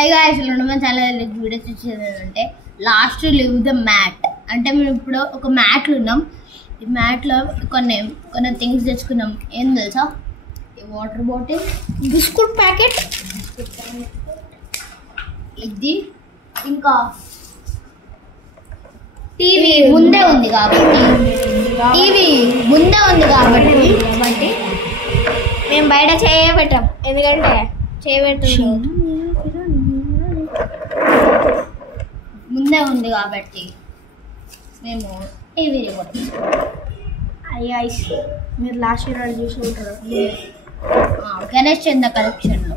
High guys, మన channel videos చూసేదంటే last live the mat అంటే మేము ఇప్పుడు ఒక మ్యాట్లు ఉన్నాం. ఈ మ్యాట్లో కొన్ని థింగ్స్ తెచ్చుకున్నాం. ఏం తెలుసా? ఈ వాటర్ బాటిల్, బిస్కుట్ ప్యాకెట్, ఇది ఇంకా టీవీ ముందే ఉంది కాబట్టి మేము బయట చేయబెట్టాం. ఎందుకంటే చేయబెట్టాం ముందే ఉంది కాబట్టి మేము టీవీ రిమోట్. మీరు లాస్ట్ ఇయర్ చూసి ఉంటారు గణేష్ చంద కలెక్షన్లో.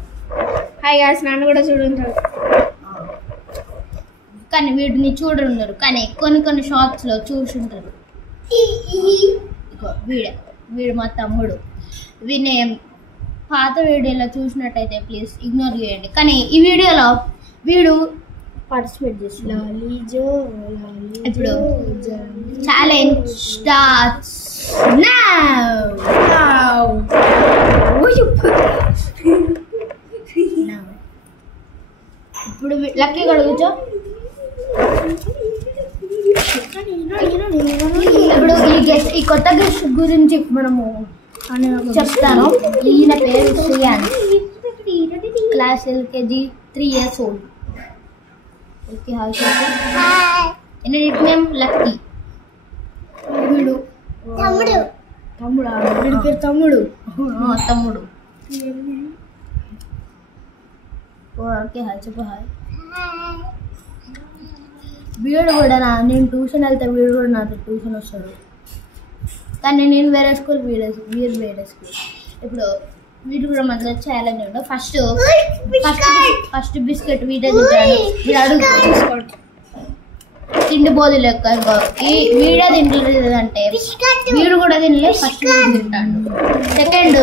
హాయ్ గాయ్స్, నన్ను కూడా చూడుంటారు కానీ వీటిని చూడుండరు, కానీ కొన్ని షాప్స్లో చూసుంటారు. వీడు మా తమ్ముడు. పాత వీడియోలో చూసినట్టయితే ప్లీజ్ ఇగ్నోర్ చేయండి. కానీ ఈ వీడియోలో వీడు పార్టిసిపేట్ చేస్తున్నాడు. ఇప్పుడు ఛాలెంజ్ స్టార్ట్స్ నౌ. ఇప్పుడు లక్కీ కూర్చో. ఇప్పుడు ఈ కొత్త గెస్ట్ గురించి మనము చెప్తాను. ఈయన పేరు Shreyan, class LKG 3 years old. Okay, hi చెప్పు. Nickname Lucky. వీడు వీడి పేరు తమ్ముడు. ఓకే, హాయ్ చెప్పు. హాయ్. వీడు కూడా నేను ట్యూషన్ వెళ్తే వీడు కూడా నాతో ట్యూషన్ వస్తాడు. కానీ నేను వేరే స్కూల్, వీడు వేరే స్కూల్. ఇప్పుడు వీడు కూడా మధ్యలో ఛాలెంజ్ ఉండదు. ఫస్ట్ బిస్కెట్ వీడే తింటాడు. వీడు అడుగు తిండి బోధి లెక్క. ఇంకో వీడే తింటలేదు అంటే వీడు కూడా తినలేదు. ఫస్ట్ వీడు తింటాడు, సెకండ్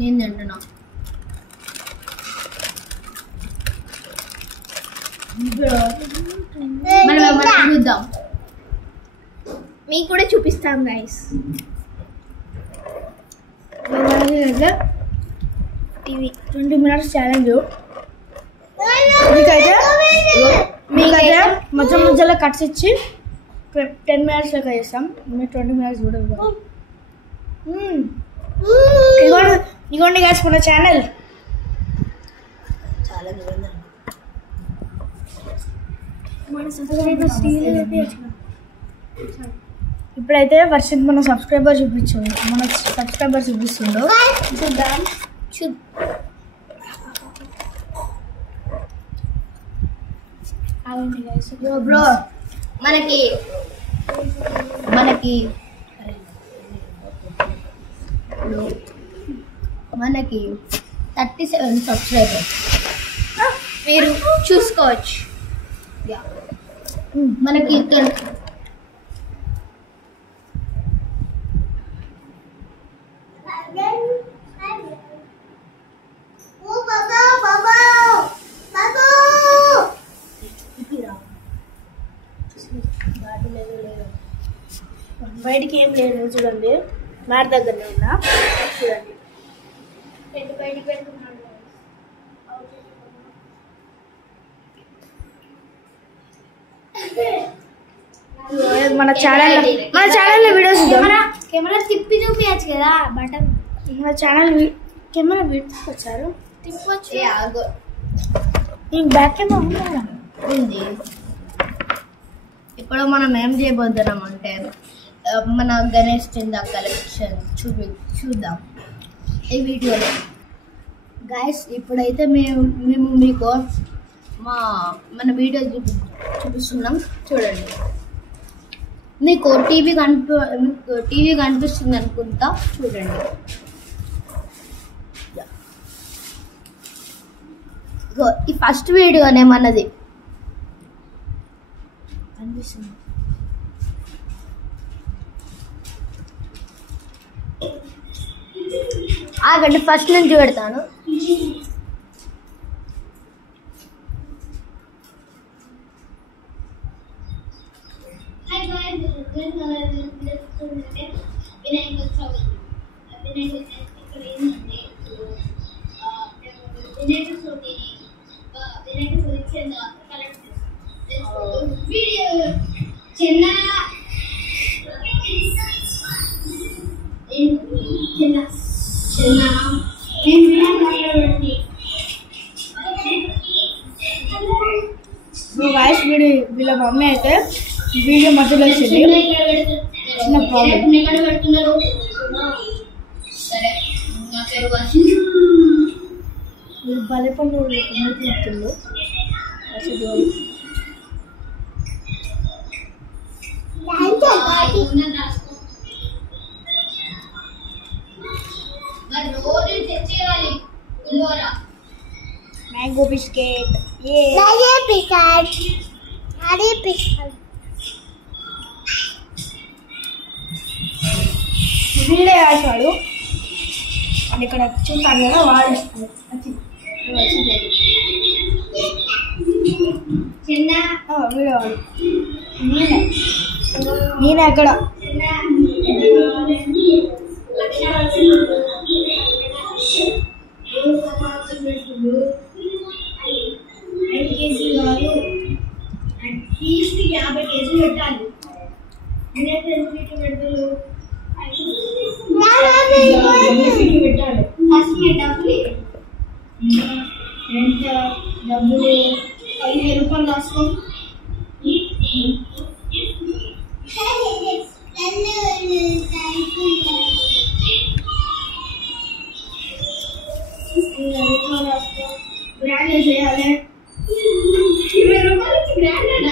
నేను తింటున్నా. మనం ఏమన్నా చూద్దాం, మీకు కూడా చూపిస్తాం గైస్. TV 20 minutes challenge. మీకైతే మధ్యలో కట్స్ ఇచ్చి 10 minutes లెక్క చేస్తాం. మీరు 20 minutes కూడా ఇదిగోండి గైస్ మన ఛానల్. చాలా ఇప్పుడైతే వర్షం మన సబ్స్క్రైబర్ చూపిస్తుండు. చూద్దాం. బ్రో మనకి 37 సబ్స్క్రైబర్స్ మీరు చూసుకోవచ్చు. మనకి బయటికి ఏం లేదు, చూడండి మ్యాట్ దగ్గరనే ఉన్నా. చూడండి మన ఛానల్లో వీడియోస్ కెమెరా తిప్పి చూపించచ్చు కదా. బటన్ మన ఛానల్ కెమెరా తీసుకొచ్చారు, తిప్పొచ్చు. బ్యాక్ కెమెరా ఉంది. ఇప్పుడు మనం ఏం చేయబోతున్నాం అంటే మన గణేష్ చంద కలెక్షన్ చూద్దాం ఈ వీడియోలో. గైస్, ఇప్పుడైతే మేము మీకు మన వీడియో చూపిస్తున్నాం. చూడండి. మీకు టీవీ కనిపిస్తుంది అనుకుంటా. చూడండి, ఈ ఫస్ట్ వీడియోనే మనది కనిపిస్తుంది. ఆగండి, ఫస్ట్ నుంచి పెడతాను. వినాయక చవితి ఇక్కడ ఏంటంటే వినాయక చవితిని సో గాయస్ వీళ్ళ మమ్మీ అయితే వీడియో మధ్యలో వచ్చింది చిన్న ప్రాబ్లం. వీళ్ళు భలే పనులు చెప్తుండ్రు. మ్యాంగో బిస్కెట్ వీడే ఆశాడు అని ఇక్కడ చూస్తాను కదా వాడేస్తాడు. వీడేవాడు నేనే అక్కడ అట్లీస్ట్ 50 కేజీలు పెట్టాలి. పెట్టాలి ఎంత డబ్బులు 15,000 రూపాయలు రాసుకో. బ్రాండ్ చేయాలి. 20 రూపాయలు బ్రాండ్ అన్న.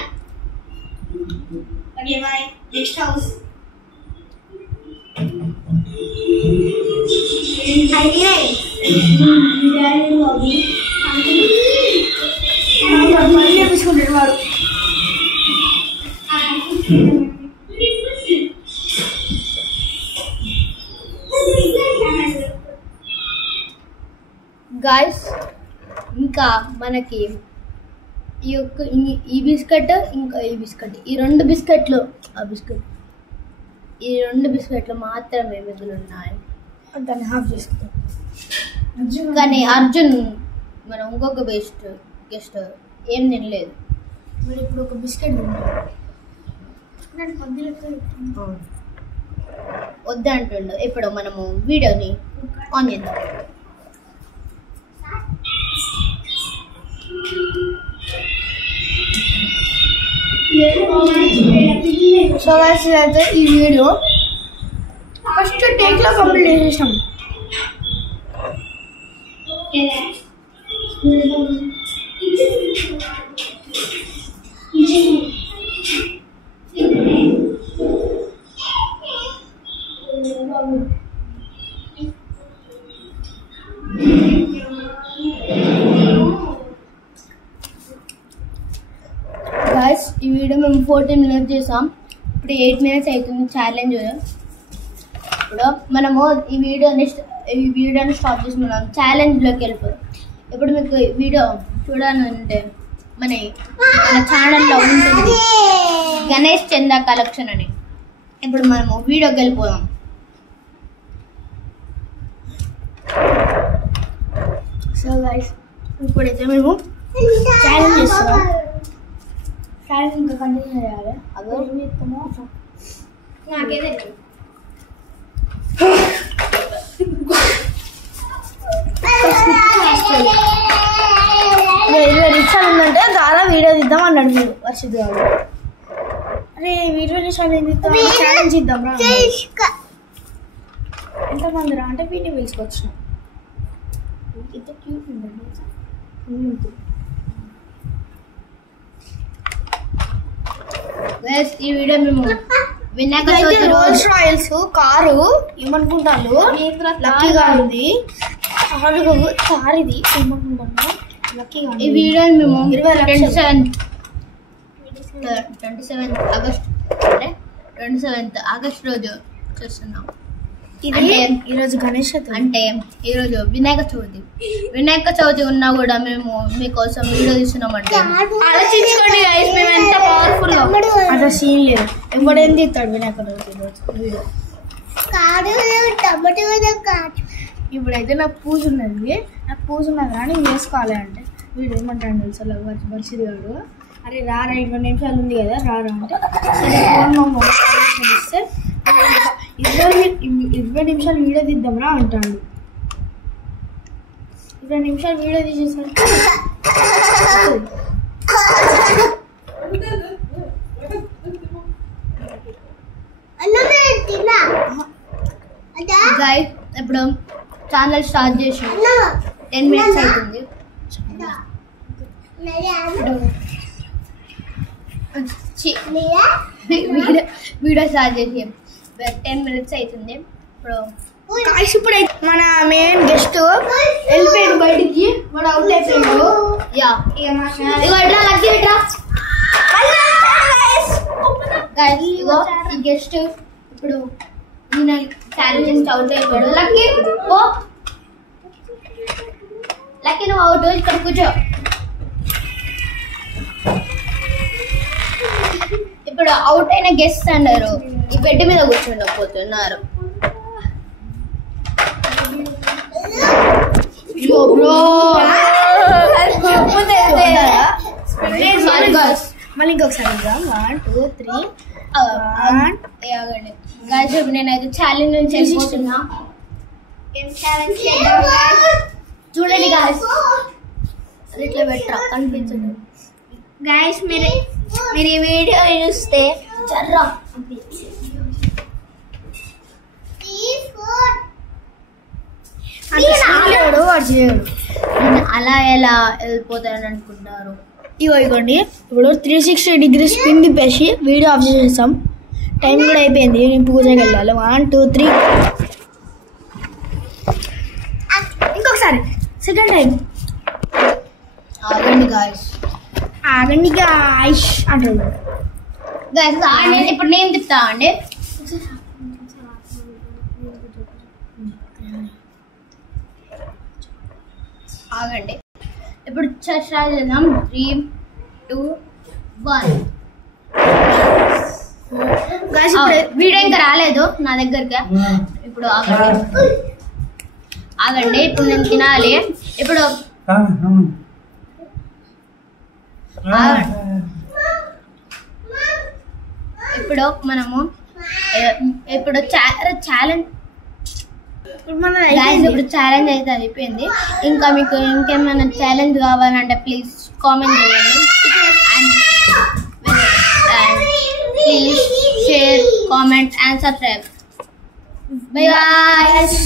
Okay bye. నెక్స్ట్ హౌస్ నేర్పించుకుంటాడు వాడు. గాయ్స్ ఇంకా మనకి ఈ బిస్కెట్ ఇంకా ఈ బిస్కెట్ ఈ రెండు బిస్కెట్లు మాత్రమే మిగులు ఉన్నాయి. దాన్ని హాఫ్ చేసుకుంటాం. కానీ అర్జున్ మనం ఇంకొక గెస్ట్ ఏం తినలేదు. మరి ఇప్పుడు ఒక బిస్కెట్ వద్దంటుండు. ఇప్పుడు మనము వీడియోని ఆన్ చేద్దాం. సో గాయ్స్ అయితే ఈ వీడియో ఫస్ట్ టేక్లో కంప్లీట్ చేసేసాం. గాయ్స్ ఈ వీడియో మేము 14 minutes చేసాం. ఇప్పుడు 8 minutes అవుతుంది ఛాలెంజ్. ఇప్పుడు మనము ఈ వీడియోని స్టాప్ చేసి మనం ఛాలెంజ్లోకి వెళ్ళిపోయాం. ఇప్పుడు మీకు వీడియో చూడాలంటే మన ఛానల్లో ఉంటుంది గణేష్ చందా కలెక్షన్ అని. ఇప్పుడు మనము వీడియోకి వెళ్ళిపోదాం. సో గైస్ ఇప్పుడైతే మేము ఛాలెంజ్ చేస్తున్నాం. ఛాలెంజ్ ఇంకా కంటిన్యూ చేయాలి. అదో నాకేదే 20 నిమిషాలు ఉందంటే చాలా వీడియో తీద్దాం అన్నాడు మీరు వర్షిత్ గారు. అరే 20 నిమిషాలు ఏం తీద్దాం, ఛాలెంజ్ ఇద్దాం రా. ఎంతమంది రా అంటే వీడిని పిలుచుకొచ్చిన. ఇంత క్యూట్ ఉందండి. ఈ వీడియో మేము Vinayaka Chavithi Rolls Royce car ఏమనుకుంటాను లక్కీగా ఉంది. కార్ ఇది ఏమనుకుంటాను లక్కీగా. ఈ వీడియో మేము 27th ఆగస్ట్ రోజు చేస్తున్నాం. ఈరోజు గణేష్ చతుర్థి అంటే ఈరోజు వినాయక చవితి ఉన్నా కూడా మేము మీకోసం వీడియో తీస్తున్నామంటే ఆలోచించుకోండి గైస్, మేము ఎంత పవర్ఫుల్. అట్లా సీన్ లేదు. ఎవడేం తీస్తాడు వినాయక చవితి రోజు వీడియో. ఇప్పుడైతే నాకు పూజ ఉన్నది కానీ వేసుకోవాలి అంటే వీడు ఏమంటాడు తెలుసా వర్షిద్ గారు, అరే రారా 20 నిమిషాలు ఉంది కదా రారా అంటే సరే ఫోన్ ఇస్తే 20 నిమిషాలు వీడియో తీద్దాంరా అంటాడు. 20 నిమిషాలు వీడియో తీసేసరికి గైస్ ఇప్పుడు ఛానల్ స్టార్ట్ చేసి 10 minutes అవుతుంది. వీడియో స్టార్ట్ చేసి 10 minutes అవుతుంది. ఇప్పుడు మన మెయిన్ గెస్ట్ వెళ్ళిపోయాడు బయటికి, వాడు అవుట్ అయిపోయాడు. ఈ గెస్ట్ ఇప్పుడు ఈయన ఛాలెంజ్ అవుట్ అయిపోయాడు. లక్కీ ఓ లక్కీ నువ్వు అవుట్, ఇక్కడ కూర్చో. ఇప్పుడు అవుట్ అయిన గెస్ట్ అన్నారు ఈ బెడ్ మీద కూర్చోండిపోతున్నారు. మళ్ళీ ఇంకొకసారి 1 2 3 గాయస్ నేనైతే ఛాలెంజ్ నుంచి వెళ్ళిపోతున్నా. ఏం ఛాలెంజ్ చేద్దాం చూడండి గాయస్, ఇట్లా పెట్టరా కనిపించదు గాయస్. మీరు ఈ వీడియో చూస్తే చర్రా అలా ఎలా వెళ్ళిపోతారని అనుకుంటారు. ఇగోండి ఇప్పుడు 360 degrees స్పిన్ తిప్పేసి వీడియో ఆఫ్ చేసేస్తాం. టైం కూడా అయిపోయింది, నేను పూజకి వెళ్ళాలి. 1 2 3 ఇంకొకసారి సెకండ్ టైం. ఆగండి గాయస్ అంటారు గాయస్. ఇప్పుడు నేను తిప్పుతా అండి. ఆగండి ఇప్పుడు స్టార్ట్ చేద్దాం. 3 2 1. వీడియో ఇంకా రాలేదు నా దగ్గరకి. ఇప్పుడు ఆగండి ఇప్పుడు నేను తినాలి. ఇప్పుడు మనము ఇప్పుడు ఛాలెంజ్ ఇప్పుడు ఛాలెంజ్ అయితే అయిపోయింది. ఇంకా మీకు ఇంకేమైనా ఛాలెంజ్ కావాలంటే ప్లీజ్ కామెంట్ చేయండి. And please share, comment and subscribe. Bye bye.